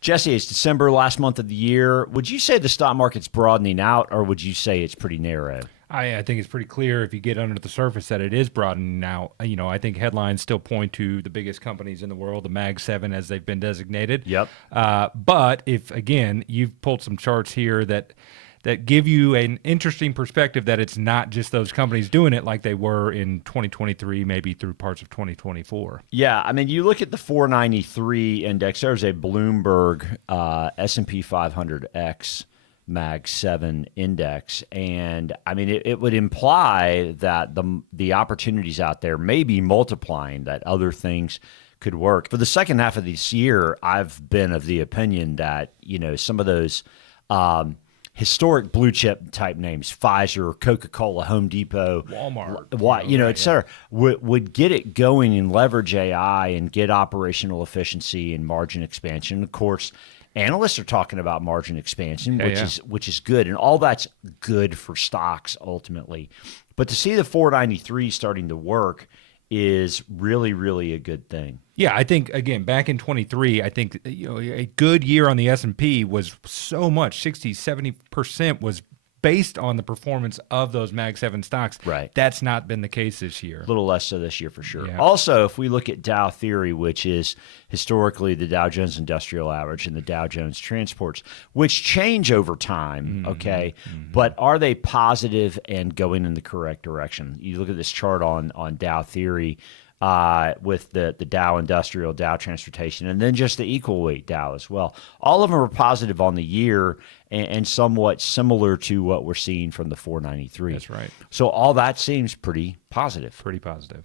Jesse, it's December, last month of the year. Would you say the stock market's broadening out, or would you say it's pretty narrow? I think it's pretty clear if you get under the surface that it is broadening now. I think headlines still point to the biggest companies in the world, the Mag 7 as they've been designated. Yep. But if, again, you've pulled some charts here that give you an interesting perspective that it's not just those companies doing it like they were in 2023, maybe through parts of 2024. Yeah, I mean, you look at the 493 index, there's a Bloomberg S&P 500X Mag 7 index, and I mean, it would imply that the opportunities out there may be multiplying, that other things could work. For the second half of this year, I've been of the opinion that, some of those historic blue chip type names, Pfizer, Coca-Cola, Home Depot, Walmart, et cetera, would get it going and leverage AI and get operational efficiency and margin expansion. Of course, analysts are talking about margin expansion, which is good, and all that's good for stocks ultimately. But to see the 493 starting to work is really, really a good thing. Yeah, I think, again, back in 23, I think a good year on the S&P was so much, 60, 70% was based on the performance of those Mag 7 stocks. Right. That's not been the case this year. A little less so this year for sure. Yeah. Also, if we look at Dow Theory, which is historically the Dow Jones Industrial Average and the Dow Jones Transports, which change over time, okay? But are they positive and going in the correct direction? You look at this chart on Dow Theory, with the Dow Industrial, Dow Transportation, and then just the Equal Weight Dow as well. All of them are positive on the year and somewhat similar to what we're seeing from the 493. That's right. So all that seems pretty positive. Pretty positive.